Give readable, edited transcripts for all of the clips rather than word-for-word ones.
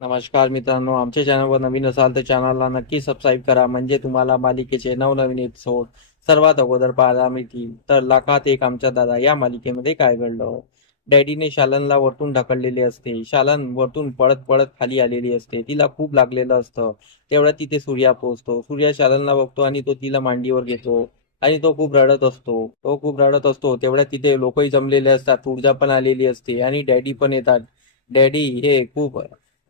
नमस्कार मित्रांनो, आमच्या चॅनलवर नवीन असाल तर चॅनलला नक्की सबस्क्राईब करा, म्हणजे तुम्हाला मालिकेचे नवनवीन एपिसोड सर्वात अगोदर पाहायला मिळतील. तर लाखात एक आमच्या दादा या मालिकेमध्ये काय घडलं? डॅडीने शालनला वरतून ढकललेले असते. शालन वरतून पळत पळत खाली आलेली असते. तिला खूप लागलेलं असतं. तेवढ्यात तिथे सूर्या पोहोचतो. सूर्या शालनला बघतो आणि तो तिला मांडीवर घेतो आणि तो खूप रडत असतो. तेवढ्यात तिथे लोकही जमलेले असतात. ऊर्जा पण आलेली असते आणि डॅडी पण येतात. डॅडी हे खूप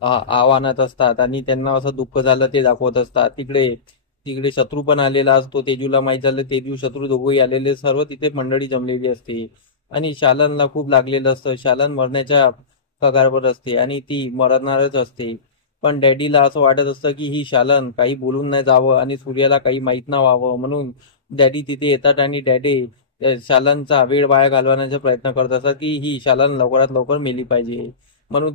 आव्हानात असतात आणि त्यांना असं दुःख झालं ते दाखवत असतात. तिकडे तिकडे शत्रू पण आलेला असतो. तेजूला माहित झालं, तेजू शत्रू दोघंही आलेले, सर्व तिथे मंडळी जमलेली असते आणि शालनला खूप लागलेलं असतं. शालन मरण्याच्या कगारवर असते आणि ती मरणारच असते. पण डॅडीला असं वाटत असतं की ही शालन काही बोलून नाही जावं आणि सूर्याला काही माहीत नाही व्हावं, म्हणून डॅडी तिथे येतात आणि डॅडी शालनचा वेळ वाया घालवण्याचा प्रयत्न करत असतात की ही शालन लवकरात लवकर मेली पाहिजे. म्हणून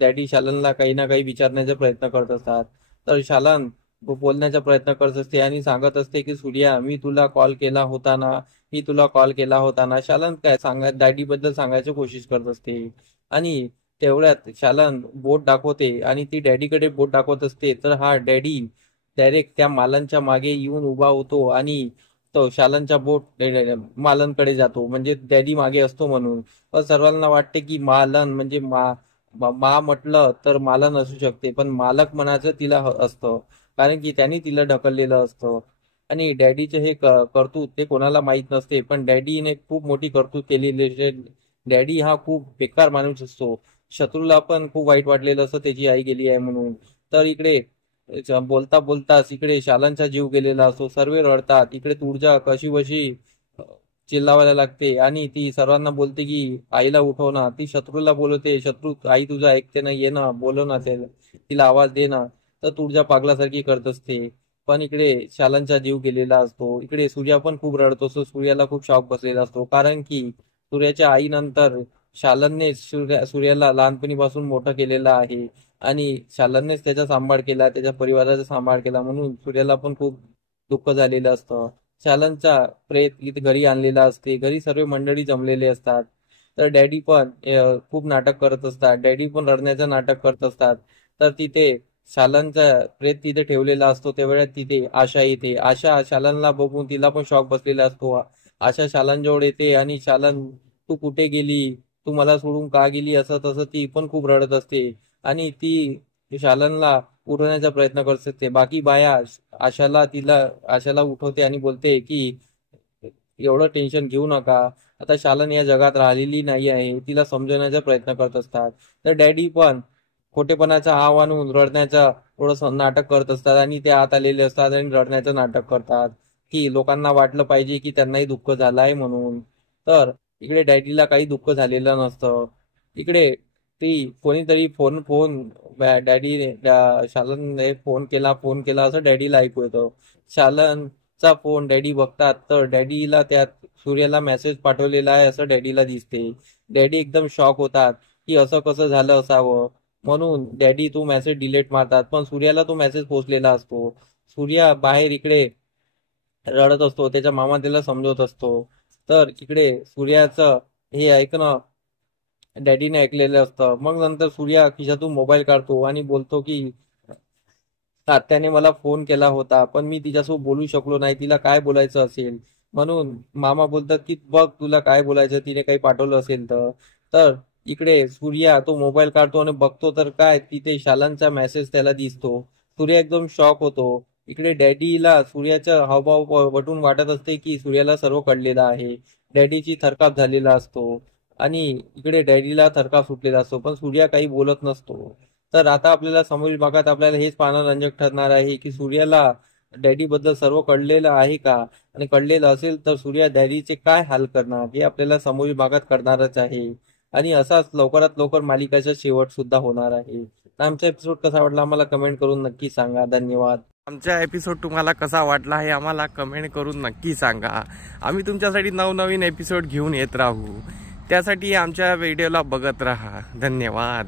डॅडी शालनला काही ना काही विचारण्याचा प्रयत्न करत असतात. तर शालन बोलण्याचा प्रयत्न करत असते आणि सांगत असते की सूर्या, मी तुला कॉल केला होता ना, मी तुला कॉल केला होता ना. शालन काय डॅडी बद्दल सांगायची कोशिश करत असते आणि तेवढ्यात शालन बोट दाखवते आणि ती डॅडीकडे बोट दाखवत असते. तर हा डॅडी डायरेक्ट त्या मालांच्या मागे येऊन उभा होतो आणि तो शालनच्या बोट मालनकडे जातो, म्हणजे डॅडी मागे असतो म्हणून. पण सर्वांना वाटते की मालन म्हणजे मा म्हटलं तर मालन असू शकते, पण मालक म्हणायचं तिला असतं, कारण की त्यांनी तिला ढकललेलं असतं. आणि डॅडीचे हे कर्तृत्व ते कोणाला माहीत नसते, पण डॅडीने खूप मोठी कर्तृत्व केलेली असते. डॅडी हा खूप बेकार माणूस असतो. शत्रूला पण खूप वाईट वाटलेलं असतं त्याची आई गेली आहे म्हणून. तर इकडे बोलता बोलताच इकडे शालांचा जीव गेलेला असतो. सर्व रडतात. इकडे तुळजा कशी बशी चिल्लावायला लागते आणि ती सर्वांना बोलते की आईला उठव ना. ती शत्रूला बोलवते, शत्रू आई तुझा ऐकते ना, ये ना, बोलव ना तिला आवाज दे ना. तर तुळजा पागलासारखी करत असते. पण इकडे शालांचा जीव गेलेला असतो. इकडे सूर्या पण खूप रडत असतो. सूर्याला खूप शॉक बसलेला असतो, कारण की सूर्याच्या आईनंतर शालनने सूर्याला लहानपणीपासून मोठं केलेलं आहे आणि शालननेच त्याचा सांभाळ केला, त्याच्या परिवाराचा सांभाळ केला, म्हणून सूर्याला पण खूप दुःख झालेलं असतं. शालनचा प्रेत इथे घरी आणलेला असते. घरी सर्व मंडळी जमलेले असतात. तर डॅडी पण खूप नाटक करत असतात. डॅडी पण रडण्याचं नाटक करत असतात. तर तिथे शालनचा प्रेत तिथे ठेवलेला असतो. त्यावेळेत तिथे आशा येते. आशा शालनला बघून तिला पण शॉक बसलेला असतो. आशा शालनजवळ येते आणि शालन, तू कुठे गेली, तू मला सोडून का गेली, असं तसं ती पण खूप रडत असते आणि ती शालनला उठवण्याचा प्रयत्न करत असते. बाकी बाया आशाला उठवते आणि बोलते की एवढं टेन्शन घेऊ नका, आता शालन या जगात राहिलेली नाही आहे, तिला समजवण्याचा प्रयत्न करत असतात. तर डॅडी पण खोटेपणाचा आव आणून रडण्याचा थोडंसं नाटक करत असतात आणि ते आत आलेले असतात आणि रडण्याचं नाटक करतात की लोकांना वाटलं पाहिजे की त्यांनाही दुःख झालं आहे म्हणून. तर इकडे डॅडीला काही दुःख झालेलं नसतं. इकडे ती कोणीतरी फोन फोन डॅडी शालनने फोन केला असं डॅडीला ऐकू येतं. शालनचा फोन डॅडी बघतात, तर डॅडीला त्यात सूर्याला मेसेज पाठवलेला आहे असं डॅडीला दिसते. डॅडी एकदम शॉक होतात की असं कसं झालं असावं, म्हणून डॅडी तो मेसेज डिलीट मारतात. पण सूर्याला तो मेसेज पोहोचलेला असतो. सूर्या बाहेर इकडे रडत असतो. त्याचा मामा त्याला समजवत असतो. तर इकडे सूर्याचं हे ऐकणं डॅडीने ऐकलेलं असतं. मग नंतर सूर्या खिशातून मोबाईल काढतो आणि बोलतो की तात्याने मला फोन केला होता, पण मी तिच्यासोबत बोलू शकलो नाही, तिला काय बोलायचं असेल. म्हणून मामा बोलतात की बघ तुला काय बोलायचं, तिने काही पाठवलं असेल तर. तर इकडे सूर्या तो मोबाईल काढतो आणि बघतो, तर काय तिथे शालांचा मेसेज त्याला दिसतो. सूर्या एकदम शॉक होतो. इकडे डॅडीला सूर्याचा हावभाव वटून वाटत असते की सूर्याला सर्व कळलेलं आहे. डॅडीची थरकाप झालेला असतो आणि इकडे डॅडीला थरकाप सुटलेला असतो, पण सूर्या काही बोलत नसतो. तर आता आपल्याला समोरील भागात आपल्याला हेच पाहणं रंजक ठरणार आहे की सूर्याला डॅडी बद्दल सर्व कळलेलं आहे का, आणि कळलेलं असेल तर सूर्या डॅडीचे काय हाल करणार हे आपल्याला समोरील भागात करणारच आहे. आणि असाच लवकरात लवकर मालिकाचा शेवट सुद्धा होणार आहे. तर आमचा एपिसोड कसा वाटला आम्हाला कमेंट करून नक्की सांगा. धन्यवाद. आमचा एपिसोड तुम्हाला कसा वाटला हे आम्हाला कमेंट करून नक्की सांगा. आम्ही तुमच्यासाठी नवनवीन एपिसोड घेऊन येत राहू. त्यासाठी आमच्या व्हिडिओला बघत राहा. धन्यवाद.